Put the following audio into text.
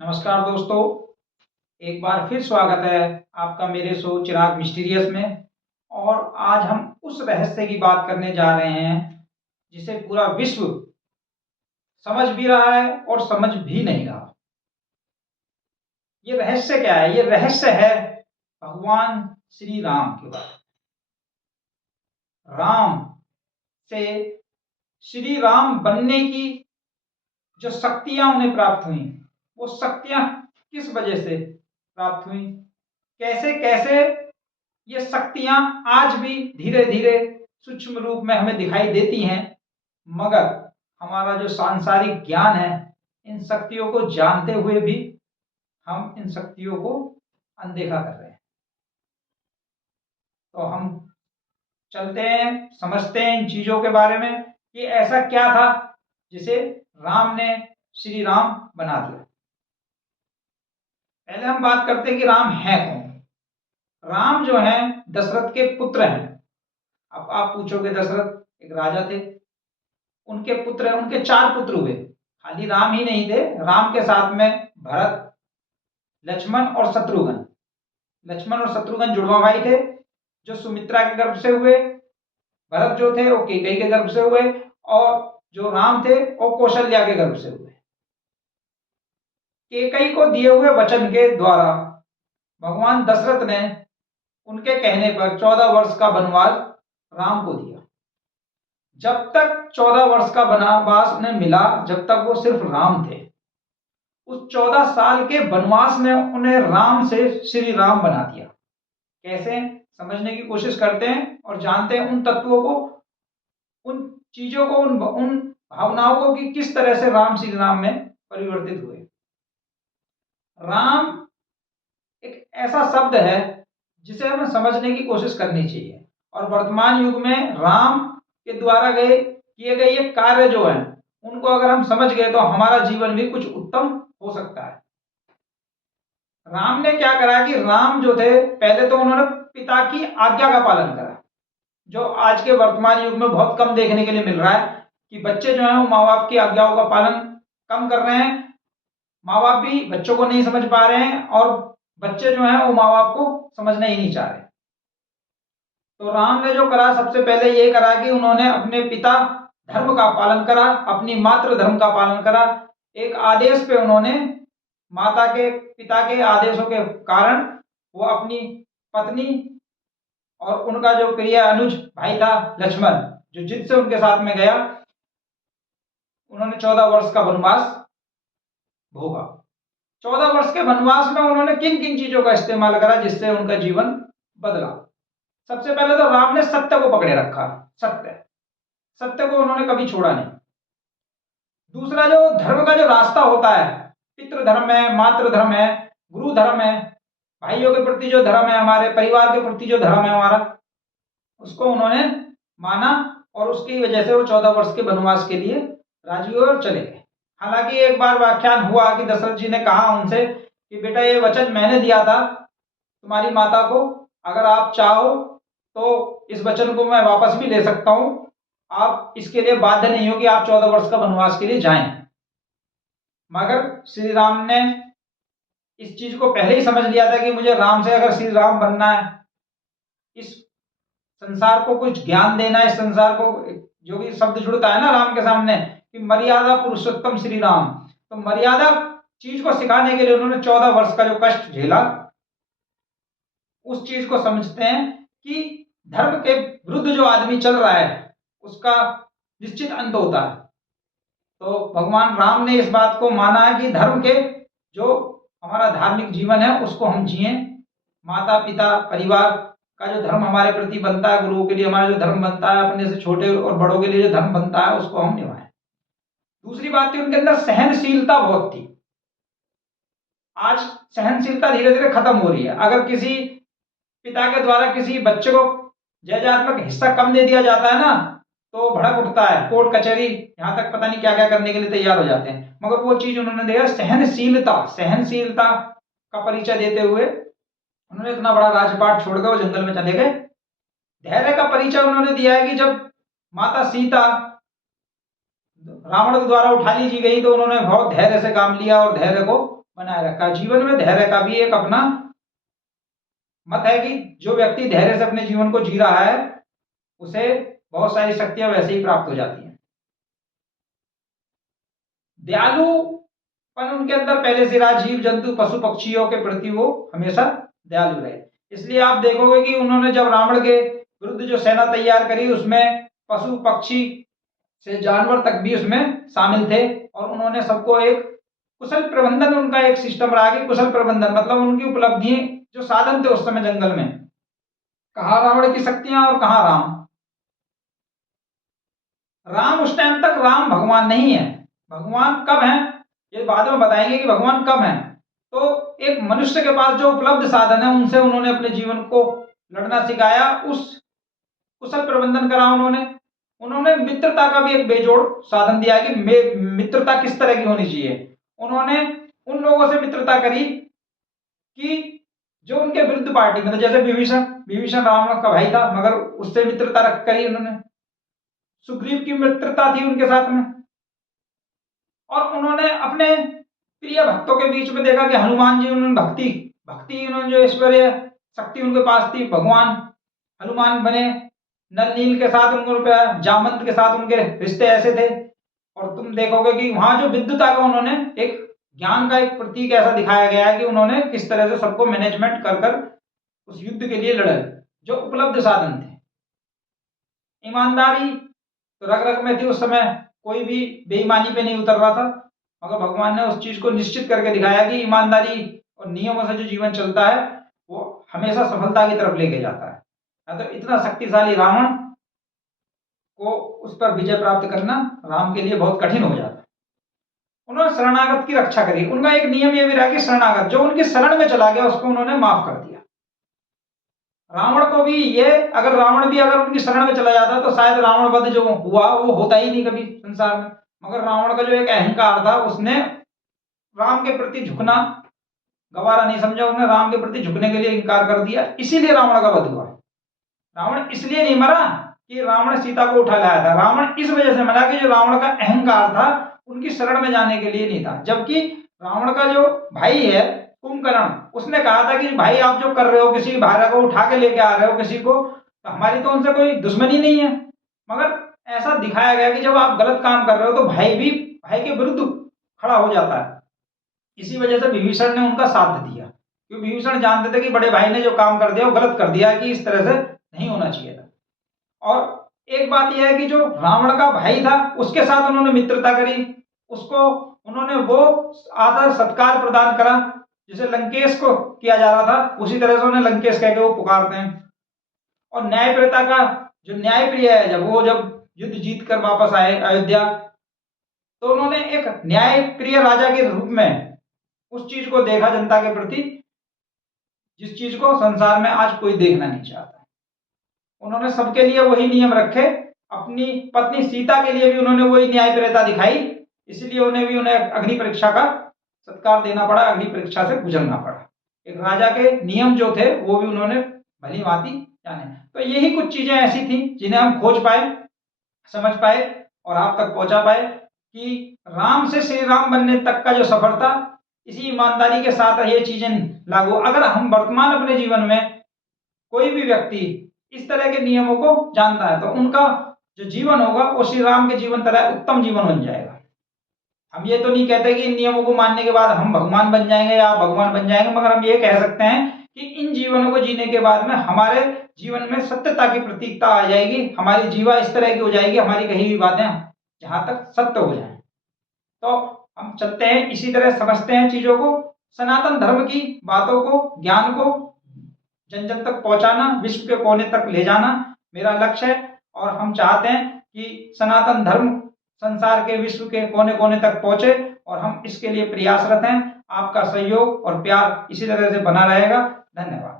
नमस्कार दोस्तों, एक बार फिर स्वागत है आपका मेरे शो चिराग मिस्टीरियस में। और आज हम उस रहस्य की बात करने जा रहे हैं जिसे पूरा विश्व समझ भी रहा है और समझ भी नहीं रहा। ये रहस्य क्या है? ये रहस्य है भगवान श्री राम के बारे में। राम से श्री राम बनने की जो शक्तियां उन्हें प्राप्त हुई, वो शक्तियां किस वजह से प्राप्त हुई, कैसे कैसे ये शक्तियां आज भी धीरे धीरे सूक्ष्म रूप में हमें दिखाई देती हैं, मगर हमारा जो सांसारिक ज्ञान है इन शक्तियों को जानते हुए भी हम इन शक्तियों को अनदेखा कर रहे हैं। तो हम चलते हैं, समझते हैं इन चीजों के बारे में कि ऐसा क्या था जिसे राम ने श्री राम बना दिया। पहले हम बात करते हैं कि राम है कौन। राम जो है दशरथ के पुत्र हैं। अब आप पूछोगे, दशरथ एक राजा थे, उनके पुत्र, उनके 4 पुत्र हुए। खाली राम ही नहीं थे, राम के साथ में भरत, लक्ष्मण और शत्रुघ्न। लक्ष्मण और शत्रुघ्न जुड़वा भाई थे जो सुमित्रा के गर्भ से हुए। भरत जो थे वो कैकेयी के गर्भ से हुए, और जो राम थे वो कौशल्या के गर्भ से हुए। कैकेयी को दिए हुए वचन के द्वारा भगवान दशरथ ने उनके कहने पर 14 वर्ष का वनवास राम को दिया। जब तक 14 वर्ष का वनवास उन्हें मिला, जब तक वो सिर्फ राम थे, उस 14 साल के वनवास ने उन्हें राम से श्री राम बना दिया। कैसे, समझने की कोशिश करते हैं और जानते हैं उन तत्वों को, उन चीजों को, उन भावनाओं को कि किस तरह से राम श्री राम में परिवर्तित हुए। राम एक ऐसा शब्द है जिसे हमें समझने की कोशिश करनी चाहिए, और वर्तमान युग में राम के द्वारा किए गए ये कार्य जो हैं उनको अगर हम समझ गए तो हमारा जीवन भी कुछ उत्तम हो सकता है। राम ने क्या करा कि राम जो थे, पहले तो उन्होंने पिता की आज्ञा का पालन करा, जो आज के वर्तमान युग में बहुत कम देखने के लिए मिल रहा है कि बच्चे जो हैं वो माँ बाप की आज्ञाओं का पालन कम कर रहे हैं। माँ बाप भी बच्चों को नहीं समझ पा रहे हैं और बच्चे जो हैं वो माँ बाप को समझना ही नहीं चाह रहे। तो राम ने जो करा, सबसे पहले ये करा कि उन्होंने अपने पिता धर्म का पालन करा, अपनी मातृ धर्म का पालन करा। एक आदेश पे उन्होंने, माता के पिता के आदेशों के कारण, वो अपनी पत्नी और उनका जो प्रिय अनुज भाई था लक्ष्मण, जो जिद से उनके साथ में गया, उन्होंने 14 वर्ष का वनवास भोगा। 14 वर्ष के वनवास में उन्होंने किन किन चीजों का इस्तेमाल करा जिससे उनका जीवन बदला। सबसे पहले तो राम ने सत्य को पकड़े रखा। सत्य, सत्य को उन्होंने कभी छोड़ा नहीं। दूसरा, जो धर्म का जो रास्ता होता है, पितृ धर्म है, मातृ धर्म है, गुरु धर्म है, भाइयों के प्रति जो धर्म है, हमारे परिवार के प्रति जो धर्म है हमारा, उसको उन्होंने माना, और उसकी वजह से वो 14 वर्ष के वनवास के लिए राजी हुए और चले गए। हालांकि एक बार व्याख्यान हुआ कि दशरथ जी ने कहा उनसे कि बेटा, ये वचन मैंने दिया था तुम्हारी माता को, अगर आप चाहो तो इस वचन को मैं वापस भी ले सकता हूं, आप इसके लिए बाध्य नहीं हो कि आप 14 वर्ष का वनवास के लिए जाएं। मगर श्री राम ने इस चीज को पहले ही समझ लिया था कि मुझे राम से अगर श्री राम बनना है, इस संसार को कुछ ज्ञान देना है, इस संसार को, जो भी शब्द जुड़ता है ना राम के सामने कि मर्यादा पुरुषोत्तम श्री राम, तो मर्यादा चीज को सिखाने के लिए उन्होंने 14 वर्ष का जो कष्ट झेला, उस चीज को समझते हैं कि धर्म के विरुद्ध जो आदमी चल रहा है उसका निश्चित अंत होता है। तो भगवान राम ने इस बात को माना है कि धर्म के, जो हमारा धार्मिक जीवन है उसको हम जिए। माता पिता परिवार का जो धर्म हमारे प्रति बनता है, गुरुओं के लिए हमारा जो धर्म बनता है, अपने से छोटे और बड़ों के लिए जो धर्म बनता है उसको हम निभाएं। दूसरी बात थी, उनके अंदर सहनशीलता बहुत थी। आज सहनशीलता धीरे धीरे खत्म हो रही है। अगर किसी पिता के द्वारा किसी बच्चे को जायदाद हिस्सा कम दे दिया जाता है ना, तो भड़क उठता है, कोर्ट कचहरी, यहां तक पता नहीं क्या क्या करने के लिए तैयार हो जाते हैं। मगर वो चीज उन्होंने दिया, सहनशीलता। सहनशीलता का परिचय देते हुए उन्होंने इतना बड़ा राजपाट छोड़कर वो जंगल में चले गए। धैर्य का परिचय उन्होंने दिया है कि जब माता सीता रावण के द्वारा उठा ली गई तो उन्होंने बहुत धैर्य से काम लिया और धैर्य को बनाए रखा। जीवन में धैर्य का भी एक अपना मत है कि जो व्यक्ति धैर्य से अपने जीवन को जी रहा है उसे बहुत सारी शक्तियां वैसे ही प्राप्त हो जाती हैं। दयालुपन उनके अंदर पहले से रहा, जीव जंतु पशु पक्षियों के प्रति वो हमेशा दयालु रहे। इसलिए आप देखोगे कि उन्होंने जब रावण के विरुद्ध जो सेना तैयार करी उसमें पशु पक्षी से जानवर तक भी उसमें शामिल थे और उन्होंने सबको एक कुशल प्रबंधन, उनका एक सिस्टम रहा कि कुशल प्रबंधन मतलब उनकी उपलब्धि जो साधन थे उस समय जंगल में, कहाँ रावण की शक्तियां और कहाँ राम। राम उस टाइम तक राम भगवान नहीं है। भगवान कब है ये बाद में बताएंगे कि भगवान कब है। तो एक मनुष्य के पास जो उपलब्ध साधन है उनसे उन्होंने अपने जीवन को लड़ना सिखाया, उस कुशल प्रबंधन करा उन्होंने मित्रता का भी एक बेजोड़ साधन दिया कि मित्रता किस तरह की होनी चाहिए। उन्होंने उन लोगों से मित्रता करी कि जो उनके विरुद्ध पार्टी में, जैसे विभीषण रावण का भाई था मगर उससे मित्रता रख करी उन्होंने। सुग्रीव की मित्रता थी उनके साथ में। और उन्होंने अपने प्रिय भक्तों के बीच में देखा कि हनुमान जी, उन्होंने भक्ति उन्होंने जो ऐश्वर्य शक्ति उनके पास थी, भगवान हनुमान बने। नल नील के साथ उनको, जामवंत के साथ उनके रिश्ते ऐसे थे। और तुम देखोगे कि वहां जो विद्वता का उन्होंने एक ज्ञान का एक प्रतीक ऐसा दिखाया गया है कि उन्होंने किस तरह से सबको मैनेजमेंट कर उस युद्ध के लिए लड़े, जो उपलब्ध साधन थे। ईमानदारी तो रग रग में थी उस समय, कोई भी बेईमानी पे नहीं उतर रहा था, मगर भगवान ने उस चीज को निश्चित करके दिखाया कि ईमानदारी और नियमों से जो जीवन चलता है वो हमेशा सफलता की तरफ लेके जाता है। तो इतना शक्तिशाली रावण को उस पर विजय प्राप्त करना राम के लिए बहुत कठिन हो जाता। उन्होंने शरणागत की रक्षा करी। उनका एक नियम ये भी रहा कि शरणागत जो उनकी शरण में चला गया उसको उन्होंने माफ कर दिया। रावण को भी ये, अगर रावण भी अगर उनकी शरण में चला जाता तो शायद रावण वध जो हुआ वो होता ही नहीं कभी संसार में। मगर रावण का जो एक अहंकार था उसने राम के प्रति झुकना गवारा नहीं समझा, उसने राम के प्रति झुकने के लिए इनकार कर दिया, इसीलिए रावण का वध हुआ। रावण इसलिए नहीं मरा कि रावण सीता को उठा लाया था, रावण इस वजह से मरा कि जो रावण का अहंकार था उनकी शरण में जाने के लिए नहीं था। जबकि रावण का जो भाई है कुंभकर्ण, उसने कहा था कि भाई आप जो कर रहे हो, किसी भाई को उठा के लेके आ रहे हो किसी को, तो हमारी तो उनसे कोई दुश्मनी नहीं है। मगर ऐसा दिखाया गया कि जब आप गलत काम कर रहे हो तो भाई भी भाई के विरुद्ध खड़ा हो जाता है। इसी वजह से विभीषण ने उनका साथ दिया, क्योंकि विभीषण जानते थे कि बड़े भाई ने जो काम कर दिया वो गलत कर दिया, कि इस तरह से नहीं होना चाहिए था। और एक बात यह है कि जो रावण का भाई था उसके साथ उन्होंने मित्रता करी, उसको उन्होंने वो आदर सत्कार प्रदान करा जिसे लंकेश को किया जा रहा था, उसी तरह से उन्हें लंकेश कह के वो पुकारते हैं। और न्यायप्रियता का जो न्यायप्रिय है, जब युद्ध जीत कर वापस आए अयोध्या, तो उन्होंने एक न्यायप्रिय राजा के रूप में उस चीज को देखा जनता के प्रति जिस चीज को संसार में आज कोई देखना नहीं चाहता। उन्होंने सबके लिए वही नियम रखे, अपनी पत्नी सीता के लिए भी उन्होंने वही न्यायप्रियता दिखाई, इसलिए उन्हें अग्नि परीक्षा का सत्कार देना पड़ा, अग्नि परीक्षा से गुजरना पड़ा। एक राजा के नियम जो थे वो भी उन्होंने भली भांति जाने। तो यही कुछ चीजें ऐसी थी जिन्हें हम खोज पाए, समझ पाए और आप तक पहुंचा पाए कि राम से श्री राम बनने तक का जो सफर था, इसी ईमानदारी के साथ ये चीजें लागू। अगर हम वर्तमान अपने जीवन में कोई भी व्यक्ति इस तरह के नियमों को जानता है तो उनका जो जीवन होगा वो श्री राम के जीवन तरह उत्तम जीवन बन जाएगा। हम ये तो नहीं कहते कि इन नियमों को मानने के बाद हम भगवान बन जाएंगे या भगवान बन जाएंगे, मगर हम ये कह सकते हैं कि इन जीवनों को जीने के बाद में हमारे जीवन में सत्यता की प्रतीकता आ जाएगी, हमारी जीवा इस तरह की हो जाएगी, हमारी कही हुई बातें जहां तक सत्य हो जाए। तो हम चलते हैं इसी तरह, समझते हैं चीजों को, सनातन धर्म की बातों को, ज्ञान को जन जन तक पहुंचाना, विश्व के कोने तक ले जाना मेरा लक्ष्य है। और हम चाहते हैं कि सनातन धर्म संसार के विश्व के कोने कोने तक पहुंचे और हम इसके लिए प्रयासरत हैं। आपका सहयोग और प्यार इसी तरह से बना रहेगा। धन्यवाद।